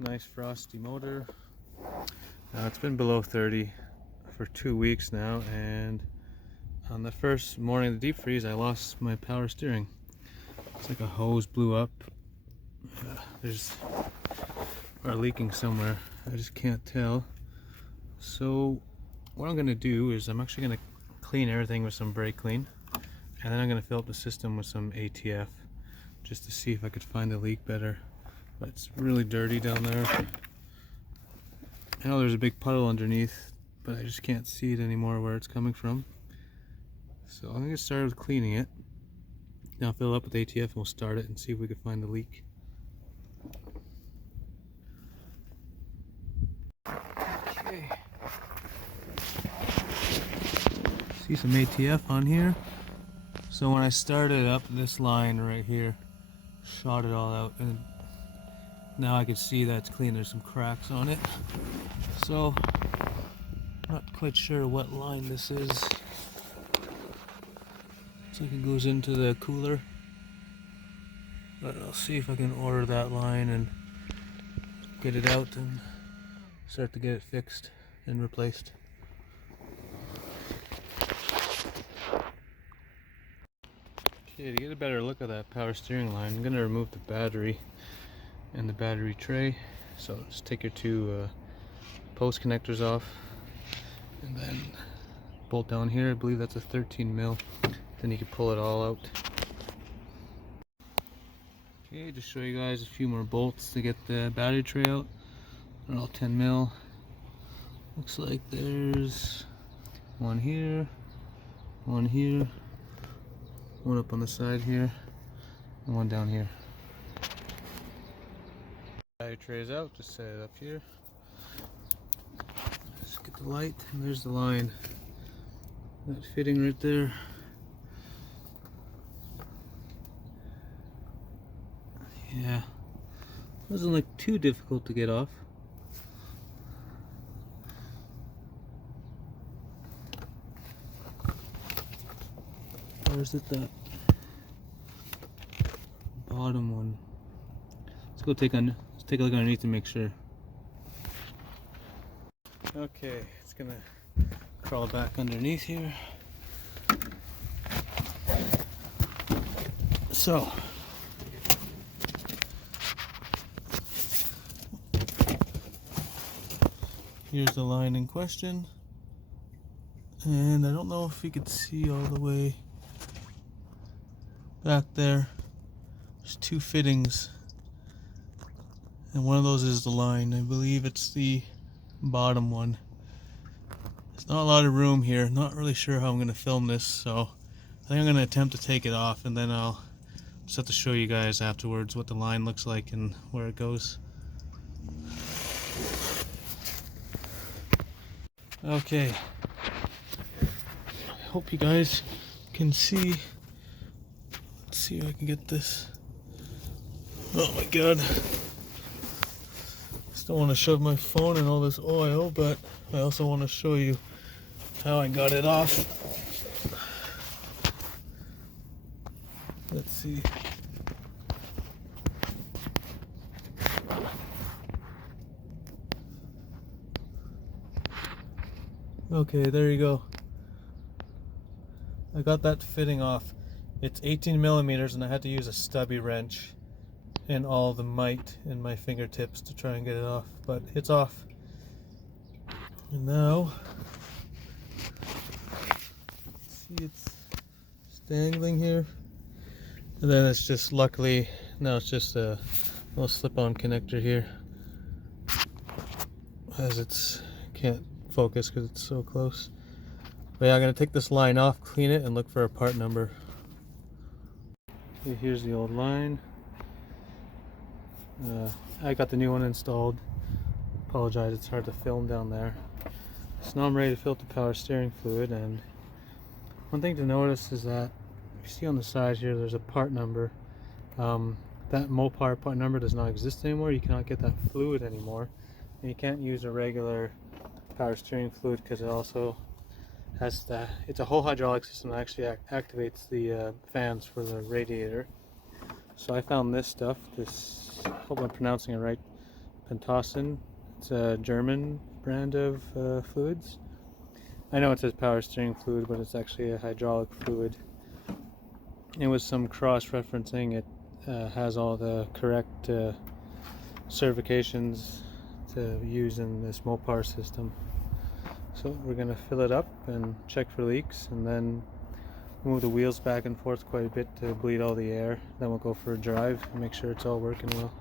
Nice frosty motor. Now it's been below 30 for 2 weeks now, and on the first morning of the deep freeze I lost my power steering. It's like a hose blew up. There's leaking somewhere. I just can't tell. So what I'm gonna do is I'm actually gonna clean everything with some brake clean, and then I'm gonna fill up the system with some ATF just to see if I could find the leak better. But it's really dirty down there. I know there's a big puddle underneath, but I just can't see it anymore where it's coming from. So I'm gonna get started with cleaning it. Now fill it up with ATF and we'll start it and see if we can find the leak. Okay. See some ATF on here. So when I started up, this line right here shot it all out, and now I can see that it's clean. There's some cracks on it. So not quite sure what line this is. Looks like it goes into the cooler, but I'll see if I can order that line and get it out and start to get it fixed and replaced. Okay, to get a better look at that power steering line, I'm going to remove the battery and the battery tray. So just take your two post connectors off, and then bolt down here. I believe that's a 13 mil. Then you can pull it all out. Okay, just show you guys a few more bolts to get the battery tray out. They're all 10 mil. Looks like there's one here, one here, one up on the side here, and one down here. Battery tray is out. Just set it up here. Just get the light, and there's the line. That fitting right there. Yeah, doesn't look too difficult to get off. Or is it that bottom one? Let's take a look underneath to make sure. Okay, it's gonna crawl back underneath here. So here's the line in question, and I don't know if you could see all the way back there. There's two fittings, and one of those is the line. I believe it's the bottom one. There's not a lot of room here. Not really sure how I'm going to film this, so I think I'm going to attempt to take it off, and then I'll just have to show you guys afterwards what the line looks like and where it goes. Okay, I hope you guys can see. Let's see if I can get this. Oh my god. Just don't want to shove my phone in all this oil, but I also want to show you how I got it off. Let's see. Okay, there you go. I got that fitting off. It's 18 millimeters, and I had to use a stubby wrench and all the might in my fingertips to try and get it off, but it's off. And now, see, it's dangling here, and then it's just, luckily now it's just a little slip-on connector here, as it's can't focus because it's so close. But yeah, I'm gonna take this line off, clean it, and look for a part number. Okay, here's the old line. I got the new one installed. Apologize, it's hard to film down there. So now I'm ready to fill up the power steering fluid, and one thing to notice is that you see on the side here there's a part number. That Mopar part number does not exist anymore. You cannot get that fluid anymore, and you can't use a regular power steering fluid because it also has it's a whole hydraulic system that actually activates the fans for the radiator. So I found this stuff, I hope I'm pronouncing it right, Pentossan. It's a German brand of fluids. I know it says power steering fluid, but it's actually a hydraulic fluid. And with some cross-referencing, it has all the correct certifications to use in this Mopar system. So we're going to fill it up and check for leaks, and then move the wheels back and forth quite a bit to bleed all the air. Then we'll go for a drive and make sure it's all working well.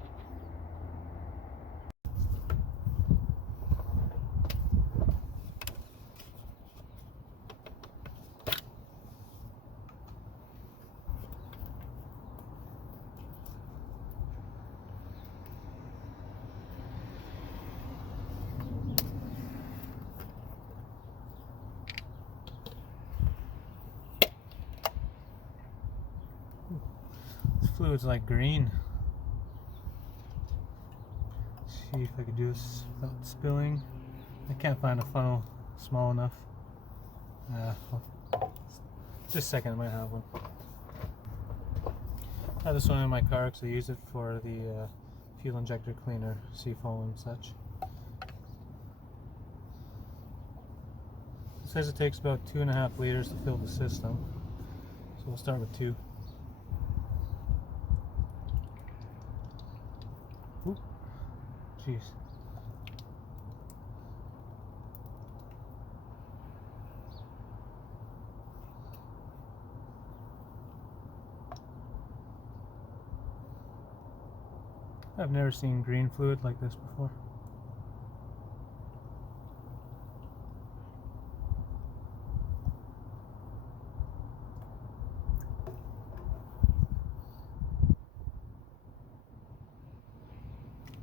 This fluid's like green. See if I could do this without spilling. I can't find a funnel small enough. Just a second, I might have one. I have this one in my car because I use it for the fuel injector cleaner, seafoam and such. It says it takes about 2.5 liters to fill the system, so we'll start with 2. Ooh, jeez. I've never seen green fluid like this before.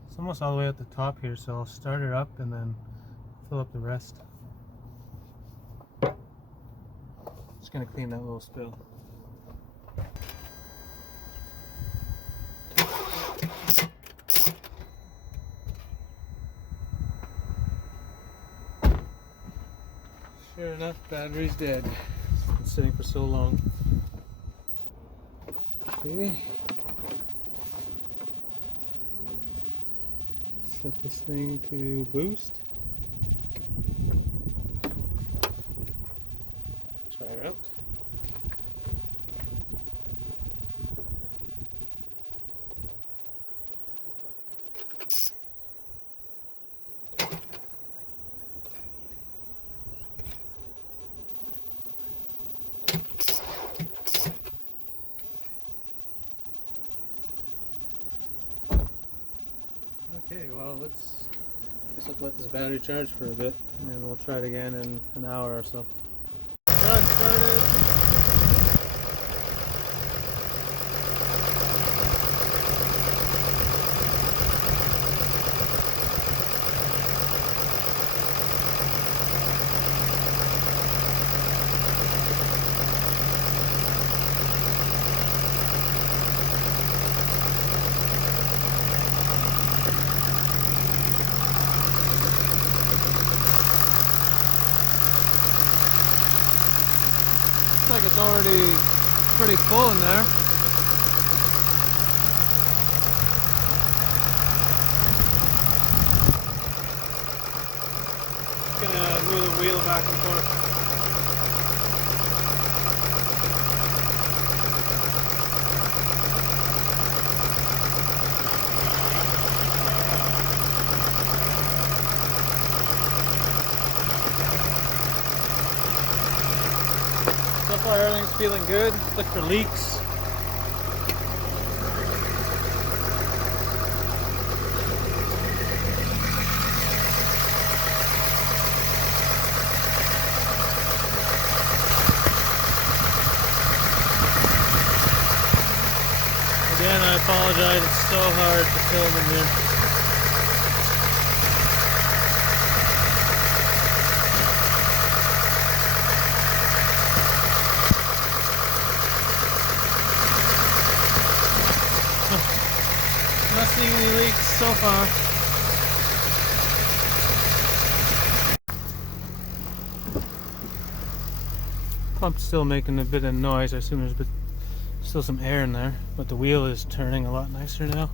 It's almost all the way at the top here, so I'll start it up and then fill up the rest. Just gonna clean that little spill. Sure enough, battery's dead. It's been sitting for so long. Okay. Set this thing to boost. Try her out. Okay, well, I guess I'll let this battery charge for a bit, and we'll try it again in an hour or so. Charge started. Looks like it's already pretty full in there. Just gonna move the wheel back and forth. So far everything's feeling good. Look for leaks. Again, I apologize, it's so hard to film in here. Not seeing any leaks so far. Pump's still making a bit of noise. I assume there's still some air in there, but the wheel is turning a lot nicer now.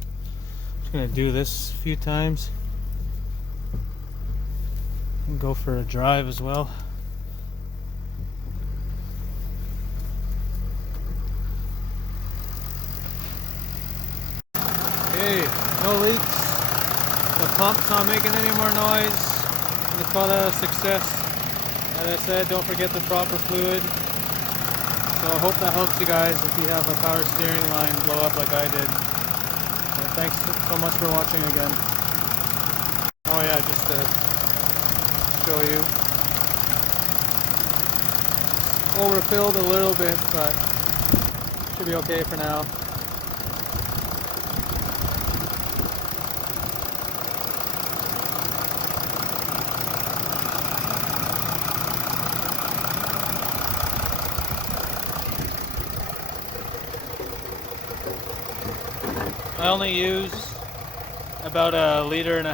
Just gonna do this a few times. and go for a drive as well. Okay, no leaks. The pump's not making any more noise. I'm gonna call that a success. As I said, don't forget the proper fluid. So I hope that helps you guys if you have a power steering line blow up like I did. So thanks so much for watching again. Oh yeah, just to show you. Overfilled a little bit, but should be okay for now. I only use about 1.5 liters,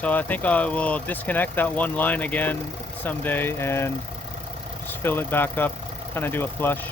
so I think I will disconnect that one line again someday and just fill it back up, kind of do a flush.